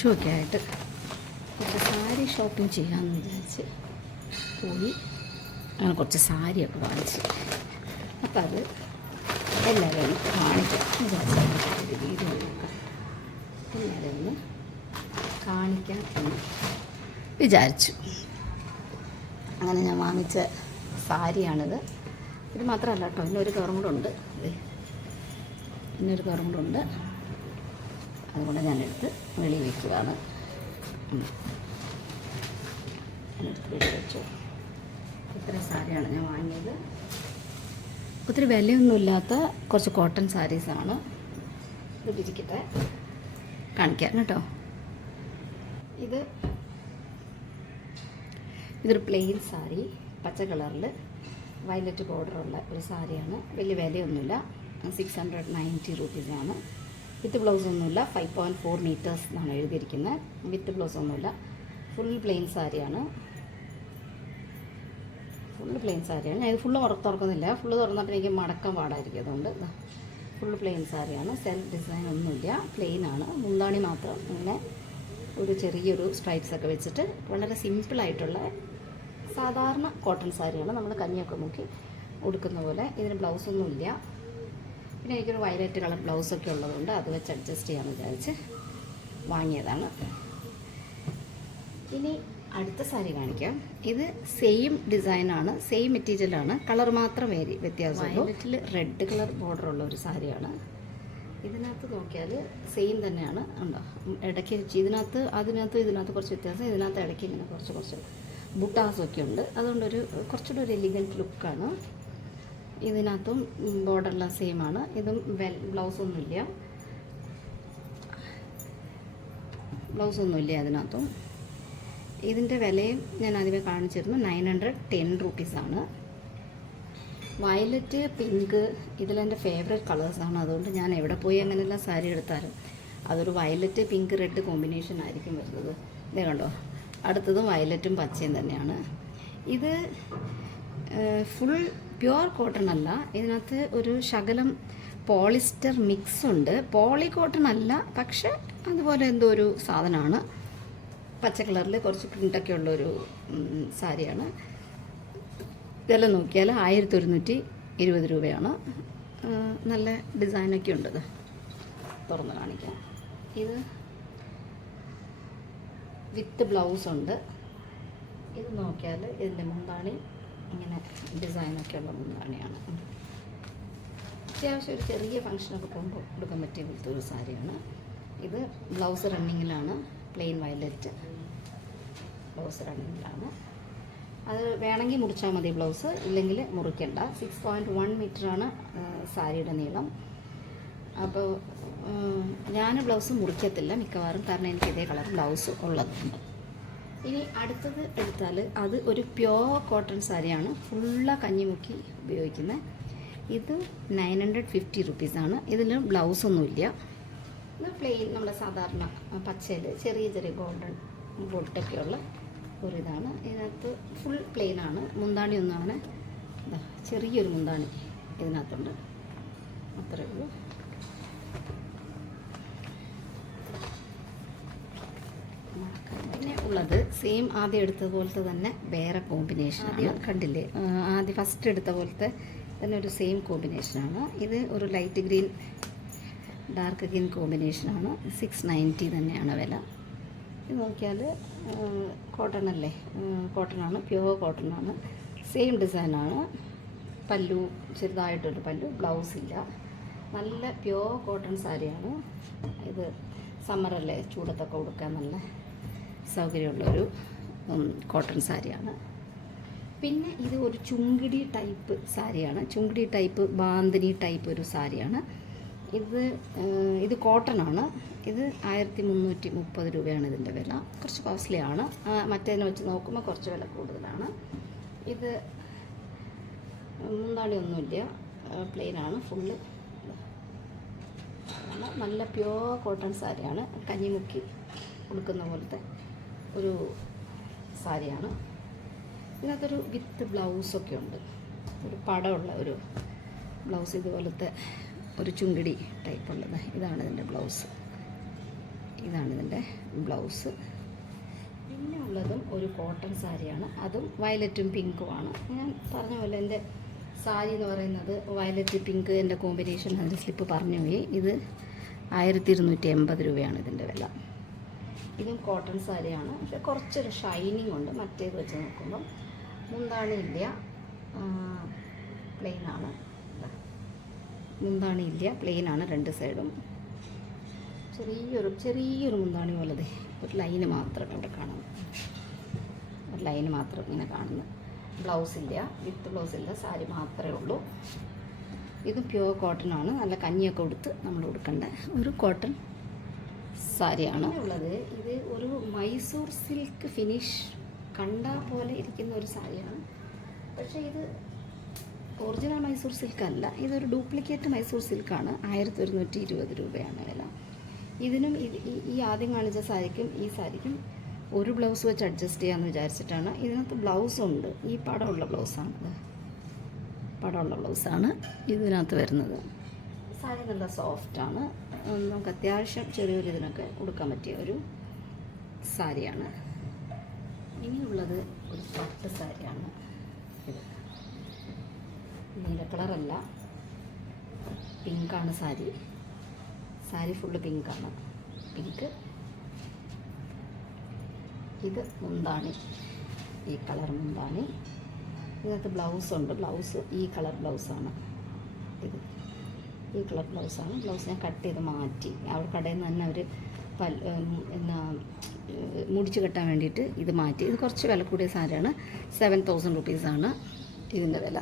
വിഷു ഒക്കെ ആയിട്ട്. കുറച്ച് സാരി ഷോപ്പിംഗ് ചെയ്യാമെന്ന് വിചാരിച്ച് പോയി. അങ്ങനെ കുറച്ച് സാരിയൊക്കെ വാങ്ങിച്ച്. അപ്പം അത് എല്ലാവരും ഒന്ന് കാണിക്കാം. വിചാരിച്ചു വീഡിയോ നോക്കാം. എല്ലാവരും ഒന്ന് കാണിക്കാം എന്ന് വിചാരിച്ചു. അങ്ങനെ ഞാൻ വാങ്ങിച്ച സാരിയാണിത്. ഇത് മാത്രമല്ല കേട്ടോ ഇന്നൊരു കവറും കൂടെ ഉണ്ട്. ഇന്നൊരു കവറും കൂടെ ഉണ്ട്. അതുകൊണ്ട് ഞാനെടുത്ത് വെളി വയ്ക്കുകയാണ് ഇത്ര സാരിയാണ് ഞാൻ വാങ്ങിയത്. ഒത്തിരി വിലയൊന്നുമില്ലാത്ത കുറച്ച് കോട്ടൺ സാരീസാണ് ഇത് ഇരിക്കട്ടെ. കാണിക്കാം കേട്ടോ. ഇത് ഇതൊരു പ്ലെയിൻ സാരി പച്ച കളറിൽ വയലറ്റ് ബോർഡറുള്ള ഒരു സാരിയാണ്. വലിയ വിലയൊന്നുമില്ല. സിക്സ് ഹൺഡ്രഡ് നയന്റി റുപ്പീസാണ് വിത്ത് ബ്ലൗസ് ഒന്നുമില്ല ഫൈവ് പോയിന്റ് ഫോർ മീറ്റേഴ്സ് എന്നാണ് എഴുതിയിരിക്കുന്നത്. വിത്ത് ബ്ലൗസ് ഒന്നുമില്ല. ഫുൾ പ്ലെയിൻ സാരിയാണ്. ഫുൾ പ്ലെയിൻ സാരിയാണ്. ഞാൻ ഇത് ഫുള്ള് തുറക്കുന്നില്ല. ഫുള്ള് തുറന്നിട്ട് എനിക്ക് മടക്കാൻ പാടായിരിക്കും അതുകൊണ്ട് ഫുൾ പ്ലെയിൻ സാരിയാണ്. സെൽഫ് ഡിസൈൻ ഒന്നുമില്ല. പ്ലെയിൻ ആണ്. മുന്താണി മാത്രം ഇങ്ങനെ ഒരു ചെറിയൊരു സ്ട്രൈപ്സ് ഒക്കെ വെച്ചിട്ട് വളരെ സിമ്പിളായിട്ടുള്ള സാധാരണ കോട്ടൺ സാരിയാണ്. നമ്മൾ കഞ്ഞിയൊക്കെ മുക്കി ഉടുക്കുന്ന പോലെ. ഇതിന് ബ്ലൗസൊന്നുമില്ല പിന്നെ എനിക്കൊരു വയലറ്റ് കളർ ബ്ലൗസൊക്കെ ഉള്ളതുകൊണ്ട് അത് വെച്ച് അഡ്ജസ്റ്റ് ചെയ്യാമെന്ന് വിചാരിച്ച് വാങ്ങിയതാണ്. ഇനി അടുത്ത സാരി കാണിക്കാം. ഇത് സെയിം ഡിസൈനാണ് സെയിം മെറ്റീരിയലാണ് കളർ മാത്രം വേരി വ്യത്യാസമുള്ളൂ. വയലറ്റിൽ റെഡ് കളർ ബോർഡർ ഉള്ള ഒരു സാരിയാണ്. ഇതിനകത്ത് നോക്കിയാൽ സെയിം തന്നെയാണ്. ഉണ്ടോ? ഇടയ്ക്ക് ഇതിനകത്ത് അതിനകത്ത് ഇതിനകത്ത് കുറച്ച് വ്യത്യാസം ഇതിനകത്ത് ഇടയ്ക്ക് ഇങ്ങനെ കുറച്ച് കുറച്ച് ബുട്ടാസൊക്കെ ഉണ്ട്. അതുകൊണ്ടൊരു കുറച്ചുകൂടെ ഒരു എലിഗന്റ് ലുക്കാണ് ഇതിനകത്തും ബോർഡറെല്ലാം സെയിം ആണ് ഇതും വെൽ ബ്ലൗസൊന്നുമില്ല. ബ്ലൗസൊന്നുമില്ല അതിനകത്തും ഇതിന്റെ വിലയും ഞാൻ ആദ്യമേ കാണിച്ചിരുന്നു. നയൻ ഹൺഡ്രഡ് ടെൻ റുപ്പീസാണ്. വയലറ്റ് പിങ്ക് ഇതിലെന്റെ ഫേവറേറ്റ് കളേഴ്സാണ്. അതുകൊണ്ട് ഞാൻ എവിടെ പോയി അങ്ങനെയെല്ലാം സാരി എടുത്താലും അതൊരു വയലറ്റ് പിങ്ക് റെഡ് കോമ്പിനേഷൻ ആയിരിക്കും വരുന്നത്. ഇതേ കണ്ടോ? അടുത്തതും വയലറ്റും പച്ചയും തന്നെയാണ്. ഇത് ഫുൾ പ്യുവർ കോട്ടൺ അല്ല. ഇതിനകത്ത് ഒരു ശകലം പോളിസ്റ്റർ മിക്സ് ഉണ്ട്. പോളി കോട്ടൺ അല്ല പക്ഷെ അതുപോലെ എന്തോ ഒരു സാധനമാണ്. പച്ച കളറിൽ കുറച്ച് പ്രിന്റൊക്കെ ഉള്ളൊരു സാരിയാണ്. ഇതെല്ലാം നോക്കിയാൽ ആയിരത്തി ഒരുന്നൂറ്റി ഇരുപത് രൂപയാണ് നല്ല ഡിസൈനൊക്കെ ഉണ്ട് ഇത്. തുറന്ന് കാണിക്കാം. ഇത് വിത്ത് ബ്ലൗസ് ഉണ്ട്. ഇത് നോക്കിയാൽ ഇതിന്റെ മുന്താണി ഇങ്ങനെ ഡിസൈനൊക്കെ ഉള്ള മുന്താണിയാണ് അത്യാവശ്യം ഒരു ചെറിയ ഫങ്ഷനൊക്കെ പോകുമ്പോൾ കൊടുക്കാൻ പറ്റിയ പോലത്തെ ഒരു സാരിയാണ്. ഇത് ബ്ലൗസ് റണ്ണിങ്ങിലാണ് പ്ലെയിൻ വയലറ്റ് ബ്ലൗസ് റണ്ണിങ്ങിലാണ് അത് വേണമെങ്കിൽ മുറിച്ചാൽ മതി ബ്ലൗസ് ഇല്ലെങ്കിൽ മുറിക്കണ്ട. സിക്സ് പോയിന്റ് വൺ മീറ്ററാണ് സാരിയുടെ നീളം. അപ്പോൾ ഞാൻ ബ്ലൗസ് മുറിക്കത്തില്ല മിക്കവാറും കാരണം എനിക്ക് ഇതേ കളർ ബ്ലൗസ് ഉള്ളതുണ്ട് ഇനി അടുത്തത് എടുത്താൽ അത് ഒരു പ്യോർ കോട്ടൺ സാരിയാണ്. ഫുള്ള കഞ്ഞിമുക്കി ഉപയോഗിക്കുന്നത് ഇത് നയൻ ഹൺഡ്രഡ് ഫിഫ്റ്റി റുപ്പീസാണ് ഇതിൽ ബ്ലൗസൊന്നുമില്ല ഇത് പ്ലെയിൻ നമ്മുടെ സാധാരണ പച്ചയിൽ ചെറിയ ചെറിയ ഗോൾഡൻ ബോട്ടൊക്കെയുള്ള ഒരു ഇതാണ്. ഇതിനകത്ത് ഫുൾ പ്ലെയിനാണ് മുന്താണി ഒന്നും അങ്ങനെ ചെറിയൊരു മുന്താണി ഇതിനകത്തുണ്ട്. അത്രയേ ഉള്ളൂ. ഉള്ളത് സെയിം ആദ്യം എടുത്തതുപോലത്തെ തന്നെ വേറെ കോമ്പിനേഷൻ ആദ്യം കണ്ടില്ലേ? ആദ്യം ഫസ്റ്റ് എടുത്ത പോലത്തെ തന്നെ ഒരു സെയിം കോമ്പിനേഷനാണ് ഇത് ഒരു ലൈറ്റ് ഗ്രീൻ ഡാർക്ക് ഗ്രീൻ കോമ്പിനേഷനാണ് സിക്സ് നയന്റി തന്നെയാണ് വില. ഇത് നോക്കിയാൽ കോട്ടൺ അല്ലേ? കോട്ടൺ ആണ്. പ്യുവർ കോട്ടൺ ആണ്. സെയിം ഡിസൈനാണ് പല്ലു ചെറുതായിട്ടൊരു പല്ലു ബ്ലൗസ് ഇല്ല. നല്ല പ്യുവർ കോട്ടൺ സാരിയാണ്. ഇത് സമ്മറല്ലേ ചൂടത്തൊക്കെ കൊടുക്കാൻ നല്ല സൗകര്യമുള്ളൊരു കോട്ടൺ സാരിയാണ്. പിന്നെ ഇത് ഒരു ചുങ്കിടി ടൈപ്പ് സാരിയാണ്. ചുങ്കിടി ടൈപ്പ് ബാന്തിനി ടൈപ്പ് ഒരു സാരിയാണ്. ഇത് ഇത് കോട്ടൺ ആണ് ഇത് ആയിരത്തി മുന്നൂറ്റി മുപ്പത് രൂപയാണ് ഇതിന്റെ വില. കുറച്ച് കോസ്റ്റ്ലി ആണ് മറ്റേതിനെ വെച്ച് നോക്കുമ്പോൾ കുറച്ച് വില കൂടുതലാണ്. ഇത് മുന്താണി ഒന്നുമില്ല പ്ലെയിനാണ് ഫുള്ള്. നല്ല പ്യുവർ കോട്ടൺ സാരിയാണ്. കഞ്ഞിമുക്കി കൊടുക്കുന്ന പോലത്തെ ഒരു സാരിയാണ്. ഇതിനകത്തൊരു വിത്ത് ബ്ലൗസൊക്കെ ഉണ്ട്. ഒരു പടമുള്ള ഒരു ബ്ലൗസ് ഇതുപോലത്തെ ഒരു ചുങ്കിടി ടൈപ്പ് ഉള്ളത്. ഇതാണ് ഇതിന്റെ ബ്ലൗസ്. ഇതാണ് ഇതിന്റെ ബ്ലൗസ്. പിന്നെ ഉള്ളതും ഒരു കോട്ടൺ സാരിയാണ്. അതും വയലറ്റും പിങ്കുമാണ് ഞാൻ പറഞ്ഞ പോലെ എന്റെ സാരി എന്ന് പറയുന്നത് വയലറ്റ് പിങ്ക് എന്റെ കോമ്പിനേഷൻ അതിന്റെ സ്ലിപ്പ് പറഞ്ഞു പോയി. ഇത് ആയിരത്തി ഇരുന്നൂറ്റി എൺപത് രൂപയാണ് ഇതിന്റെ വില. ഇതും കോട്ടൺ സാരിയാണ്. പക്ഷെ കുറച്ചൊരു ഷൈനിങ് ഉണ്ട്. മറ്റേത് വെച്ച് നോക്കുമ്പം മുന്താണി ഇല്ല. പ്ലെയിനാണ് മുന്താണി ഇല്ല. പ്ലെയിനാണ് രണ്ട് സൈഡും ചെറിയൊരു ചെറിയൊരു മുന്താണി പോലെ ഒരു ലൈന് മാത്രം ഇവിടെ കാണുന്നു. ഒരു ലൈന് മാത്രം ഇങ്ങനെ കാണുന്നു. ബ്ലൗസ് ഇല്ല. വിത്ത് ബ്ലൗസ് ഇല്ല. സാരി മാത്രമേ ഉള്ളൂ. ഇത് പ്യുവർ കോട്ടൺ ആണ്. നല്ല കഞ്ഞിയൊക്കെ കൊടുത്ത് നമ്മൾ കൊടുക്കേണ്ട ഒരു കോട്ടൺ സാരിയാണ്. ഉള്ളത് ഇത് ഒരു മൈസൂർ സിൽക്ക് ഫിനിഷ് കണ്ട പോലെ ഇരിക്കുന്ന ഒരു സാരിയാണ്. പക്ഷേ ഇത് ഒറിജിനൽ മൈസൂർ സിൽക്ക് അല്ല ഇതൊരു ഡ്യൂപ്ലിക്കേറ്റ് മൈസൂർ സിൽക്കാണ്. ആയിരത്തി ഒരുന്നൂറ്റി ഇരുപത് രൂപയാണ് വില. ഇതിനും ഇത് ഈ- ആദ്യം കാണിച്ച സാരിക്കും ഈ സാരിക്കും ഒരു ബ്ലൗസ് വെച്ച് അഡ്ജസ്റ്റ് ചെയ്യാമെന്ന് വിചാരിച്ചിട്ടാണ്. ഇതിനകത്ത് ബ്ലൗസ് ഉണ്ട് ഈ പടമുള്ള ബ്ലൗസാണ് പടമുള്ള ബ്ലൗസാണ് ഇതിനകത്ത് വരുന്നത്. സാരി നല്ല സോഫ്റ്റാണ് നമുക്ക് അത്യാവശ്യം ചെറിയൊരു ഇതിനൊക്കെ കൊടുക്കാൻ പറ്റിയ ഒരു സാരിയാണ്. ഇനിയുള്ളത് ഒരു പട്ട് സാരിയാണ്. ഇത് നീല കളറല്ല. പിങ്കാണ് സാരി. സാരി ഫുള്ള് പിങ്കാണ്. പിങ്ക്. ഇത് മുന്താണി. ഈ കളർ മുന്താണി. ഇതിനകത്ത് ബ്ലൗസ് ഉണ്ട്. ബ്ലൗസ് ഈ കളർ ബ്ലൗസാണ് കളർ ബ്ലൗസാണ് ബ്ലൗസ് ഞാൻ കട്ട് ചെയ്ത് മാറ്റി. അവിടെ കടയിൽ നിന്ന് തന്നെ അവർ പൽ എന്നാ മുടിച്ച് കെട്ടാൻ വേണ്ടിയിട്ട് ഇത് മാറ്റി. ഇത് കുറച്ച് വില കൂടിയ സാരിയാണ്. സെവൻ തൗസൻഡ് റുപ്പീസാണ് ഇതിന്റെ വില.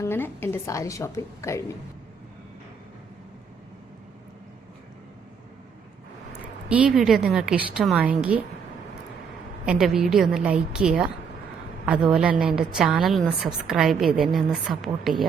അങ്ങനെ എന്റെ സാരി ഷോപ്പിംഗ് കഴിഞ്ഞു. ഈ വീഡിയോ നിങ്ങൾക്ക് ഇഷ്ടമായെങ്കിൽ എന്റെ വീഡിയോ ഒന്ന് ലൈക്ക് ചെയ്യുക. അതുപോലെ തന്നെ എന്റെ ചാനൽ ഒന്ന് സബ്സ്ക്രൈബ് ചെയ്ത് എന്നെ ഒന്ന് സപ്പോർട്ട് ചെയ്യുക.